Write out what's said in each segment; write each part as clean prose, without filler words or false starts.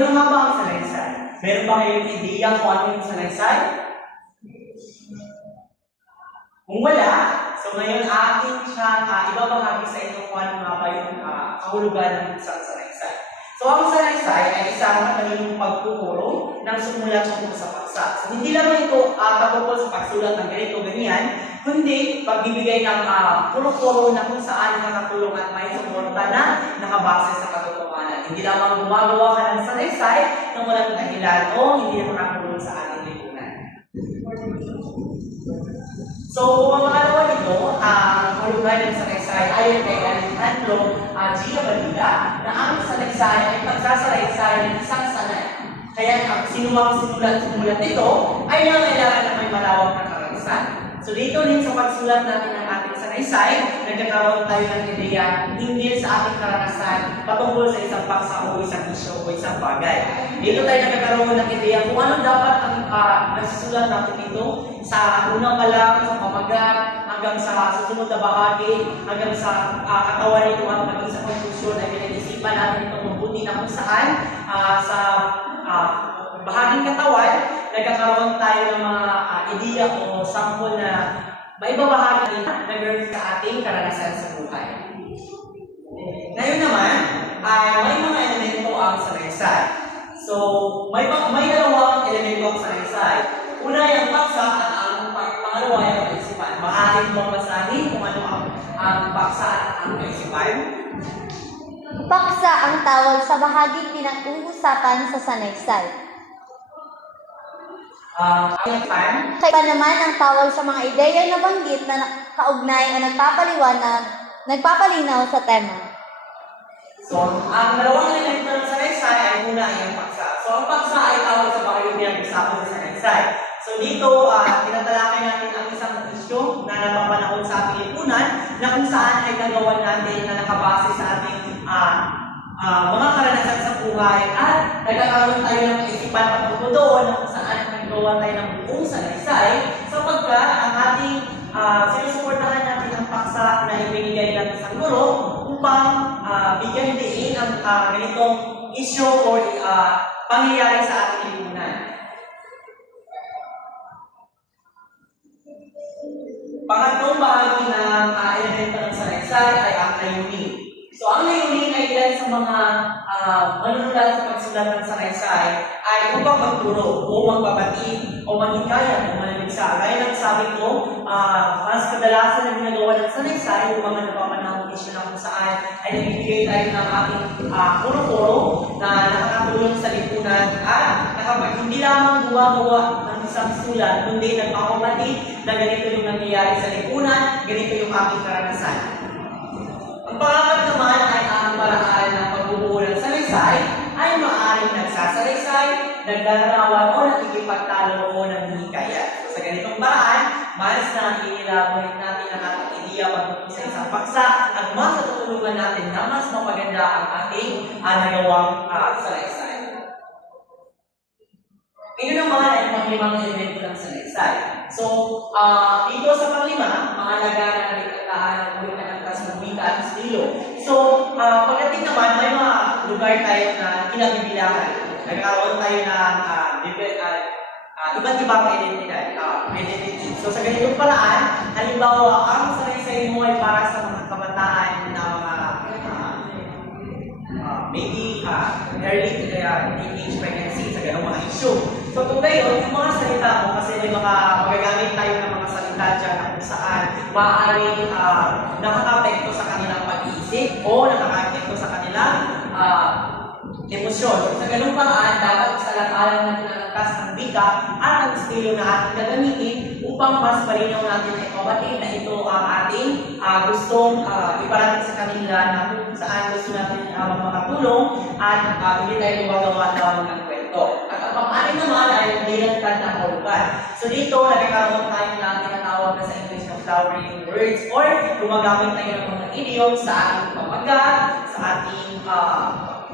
ano nga ba ang salaysay? Meron ba kayong ideya kung ano yung salaysay? Kung wala, so ngayon atin siya ibabahagi sa inyo kung ano nga ba yung kahulugan ng isang salaysay. So ang salaysay ay isang matalinong pagtuturo ng sumulat tungkol sa paksa. So hindi lang ito patungkol sa pagsulat ng ganito, ganyan, kundi pagbibigay ng puro-puro na kung saan nakatulong at may suporta na nakabase sa katotohanan. Hindi lamang gumagawa ka ng salaysay ng walang dahilan o hindi na makatulong sa ating lipunan. So, ang pangalawa nito, ang kahulugan ng salaysay ayon kay Alejandro Gia Balida na ang salaysay ay pagsasalaysay ng isang sanay. Kaya ang sinumang sinulat nito ay nangailangan na may malawak na karanasan. So, dito din sa pagsulat natin ng ating salaysay, nagkakaroon tayo ng ideya hindi sa ating karanasan patungkol sa isang paksa o isang isyo o isang bagay. Dito tayo nagkakaroon ng ideya kung ano dapat ang nasusulat natin dito sa unang pa lang, sa pamagat, hanggang sa susunod na bahagi, hanggang sa katawan nito at hanggang sa conclusion ay pinag-isipan natin itong mabuti na kung saan sa bahaging katawan, nagkakaroon tayo ng mga ideya o sample na maibabahagi na nag-earth sa ating karanasan sa buhay. Ngayon naman, may mga elemento ang salaysay. So, may dalawang elemento ang salaysay. Una yung paksa at ang pangalawa yung kaisipan. Maaaring bang basahin kung ano ang paksa at ang kaisipan? Paksa ang tawag sa bahaging pinag-uusapan sa salaysay. Kaya naman ang tawag sa mga ideya na banggit na kaugnay o nagpapalinaw sa tema. So, ang dalawang elemento ng salaysay ay una yung paksa. So, ang paksa ay tawag sa bahaging pinag-uusapan sa salaysay. So dito, tinatalakay natin ang isang isyu na napapanahon sa ating lipunan na kung saan ay nagawa natin na nakabase sa ating mga karanasan sa buhay at nagkakaroon tayo ng isipan patungkol doon na kung saan nagawa tayo ng buong salaysay sapagkat ang ating sinusuportahan natin ang paksa na ibinigay natin sa guro upang bigyan din ang ganitong isyu o pangyayari sa ating lipunan. Pangatlong bahagi ng elemento ng salaysay ay ang layunin. So, ang layunin ay ilan sa mga manunulat sa pagsulat ng salaysay ay upang magturo o magpabatid o manghikayat o mananigsa. Gaya ng sabi ko, mas kadalasan na ginagawa ng salaysay yung mga napapanahong isyu na kung saan ay nagbibigay tayo ng ating puro-puro na nakakatulong sa lipunan at hindi lamang gumagawa ng isang sulat, kundi nagpapabatid na ganito yung nangyayari sa lipunan, ganito yung aking karanasan. Ang pangapat naman ay ang paraan ng pagbubuo ng salaysay ay maaaring nagsasalaysay, naglalarawan o nakikipagtalo o nanghihikayat. So, sa ganitong paraan, mas inilaborin natin ang ating ideya patungkol sa isang paksa at mas natutulungan natin na mas mapaganda ang ating nagawang salaysay. Ngayon naman ay panglimang elemento ng salaysay. So, dito sa panglima, mahalaga na nagtataan ng buwikan ng tas ng wika at estilo. So, pagdating naman, may mga lugar tayo na kinabibilangan. Nagkaroon tayo ng iba't ibang identity. So, sa ganitong paraan, halimbawa, ang salaysay mo ay para sa mga kabataan na mga maybe early teenage pregnancy sa ganong mga issue. So kung gayon, yung mga salita mo, kasi may magagamit tayo ng mga salita dyan na kung saan maaaring nakaka-apekto sa kanilang pag-iisip o nakaka-apekto sa kanilang emosyon. So, sa ganong paraan, dapat salat-alang natin ang angkas ng wika at ang estilo na ating gagamitin upang mas malinaw natin na ipabatid na ito ang ating gustong iparating sa kanila na kung saan gusto natin makatulong at hindi tayo gumagawa lamang ng kwento. At ang pang-anim naman ay nilagtad ng kahulugan. So dito, nagkakaroon tayo ng tinatawag na sa English na flowering words or gumagamit tayo ng mga idiom sa ating pamagat, sa ating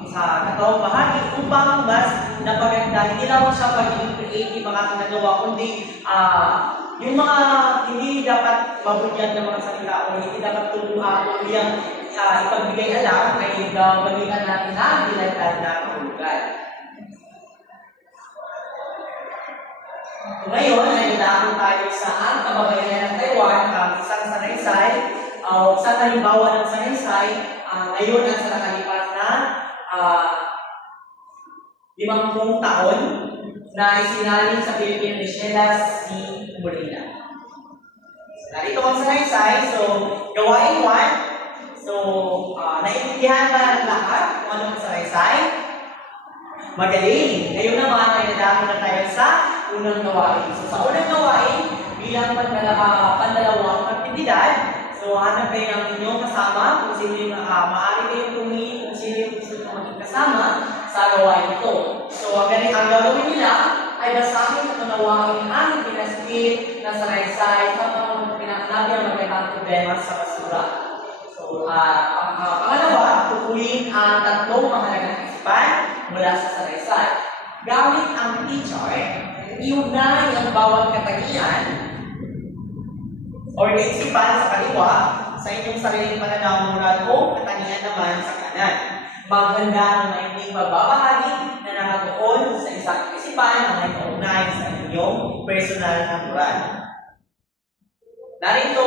sa katawang bahagi upang mas napaganda. Hindi lang siya pagiging creative ang ating nagawa, kundi yung mga hindi dapat mabunyag ng mga salita o hindi dapat tuluyang ipagbigay alam ay gamitan natin na nilagtad na kahulugan. So ngayon ay nandaan tayo sa ang kababayan ng Taiwan, isang sanaysay, isang halimbawa ng sanaysay, ngayon at sa nakalipas na 50 taon na isinalin sa Philippine Nisyelas si Molina. Narito ang sanaysay, so gawain 1. So, naiintindihan ba ng lahat kung ano ang sanaysay? Magaling! Ngayon naman ay nadako na tayo sa unang gawain. So, sa unang gawain, bilang pandalawang aktibidad, so hanap kayo ng inyong kasama kung sino yung maaari kayong tumingin, kung sino yung gusto nyo maging kasama sa gawain ito. So, ang gagawin nila ay basahin at unawain ang pinasipit na sanaysay sa pinakanabi ang magandang problema sa basura. So, pangalawa, tukuyin ang tatlong mahalagang isipan mula sa sanaysay. Gamit ang teacher, iugnay ang bawat katangian o isipan sa kaliwa sa inyong sariling pananaw mula o katangian naman sa kanan. Maghanda ng mahinig pagbabahagi na nakatuon sa isang isipan na may kaugnay sa inyong personal na moral. Narito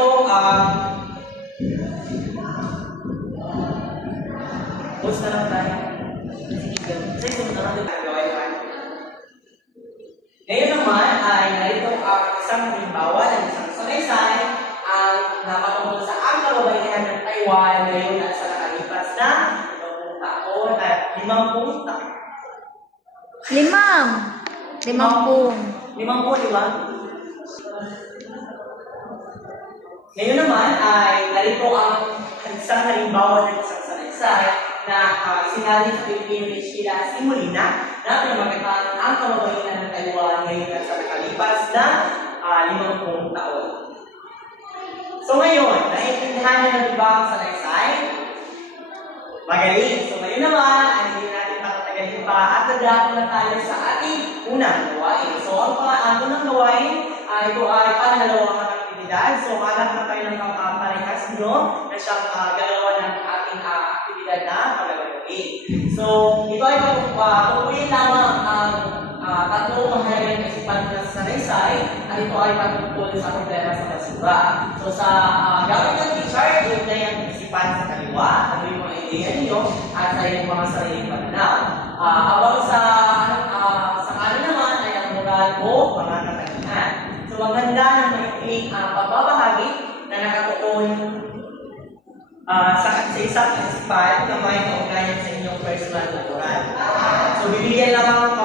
post na lang tayo. Sa isang na natin ang gawin naman. Ngayon naman ay narito ang isang halimbawa ng isang sanaysay ang nakatungkol sa ang kababayan ng Taiwan ngayon at sa nakalipas na 50 taon at 50 taon. 50, di ba? Ngayon naman ay narito ang isang halimbawa ng isang sanaysay na isinalin sa Philippine Nisyelas si Molina na pinamagatan ang kababayan ng Taiwan ngayon at sa nakalipas na 50 taon. So ngayon, naiintindihan niyo na ba ang sanaysay? Magaling! So ngayon naman, ay hindi natin patatagalin pa at nadako na tayo sa ating unang gawain. So ang unang gawain, ito ay pangalawang aktibidad. So hanap na tayo ng parehas nyo na siyang galawan ng ating aktibidad na pagagawin. So ito ay patuloyin lamang ang tatlong mahalagang isipan ng sanaysay at ito ay patungkol sa problema sa basura. So sa gamit ng teacher, ito na yung isipan sa kaliwa, ano yung mga ideya ninyo at sa inyong mga sariling pananaw. Habang sa kanan naman ay ang moral o mga katangian. So maganda na may pagbabahagi na nakatuon sa isang isipan na may kaugnayan sa inyong personal na moral. So bibigyan lamang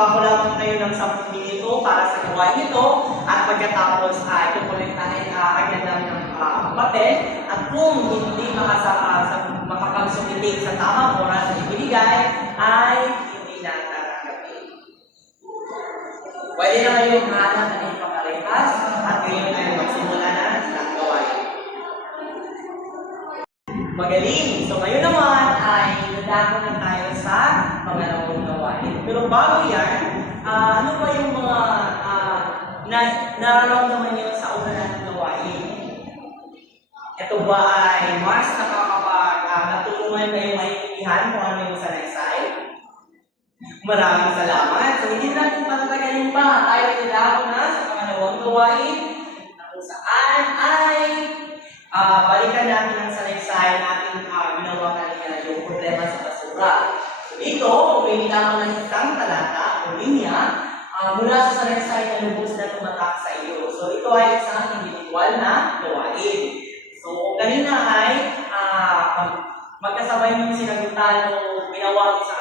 kayo ng 10 minuto para sa gawain ito at pagkatapos ay kukolektahin agad namin ng papel at kung hindi makapagsumitig sa tamang oras na ibinigay ay hindi na tatanggapin. Pwede na kayong hanap ng inyong pakarehas at ngayon ay magsimula na sa gawain. Magaling! So ngayon naman ay nadako na tayo sa pangalawang gawain. Pero bago yan, ano ba yung mga nararamdaman niyo sa una ng gawain? Ito ba ay mas natulungan kayo maintindihan kung ano yung sanaysay? Maraming salamat. So hindi natin patatagalin pa. Tayo nadako na sa pangalawang gawain na kung saan ay balikan natin ang sanaysay natin ginawa kanina yung problema sa basura. So dito, pwede lamang ng isang talata o linya mula sa sanaysay na lubos na tumatak sa iyo. So ito ay isang individual na gawain. So kanina ay magkasabay yung sinagutan o ginawa sa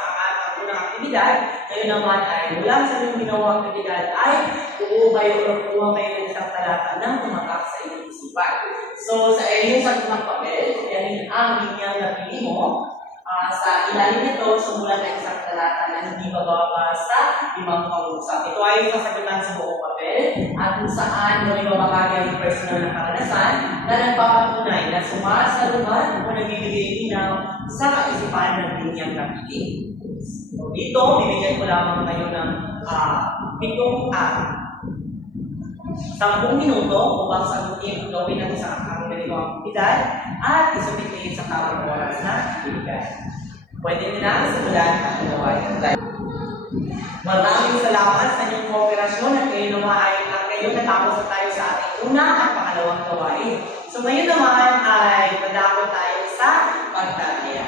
unang aktibidad. Ngayon naman ay mula sa yung ginawang aktibidad ay kukuha kayo ng isang talata ng tumatak sa iyong isipan. So, sa iyong sagot ng papel, yan ang linyang napili mo. Sa ilalim nito, sumulat ng isang talata na hindi bababa sa 5 pangusap. Ito ay sasagutan sa buong papel at kung saan mo ibabahagi ang personal na karanasan na nagpapatunay na sumasaluhan o nagbibigay linaw sa kaisipan ng linyang napili. So, dito, bibigyan ko lamang kayo ng 10 minuto upang sagutin ang gawin ng isang ganitong aktibidad at isubitin sa tamang oras na ibigay. Pwede nila simulan ang gawain. Maraming salamat sa inyong kooperasyon at kayo naman ay Ngayon natapos na tayo sa ating unang at pangalawang gawain. So ngayon naman ay madako tayo sa pagtataya.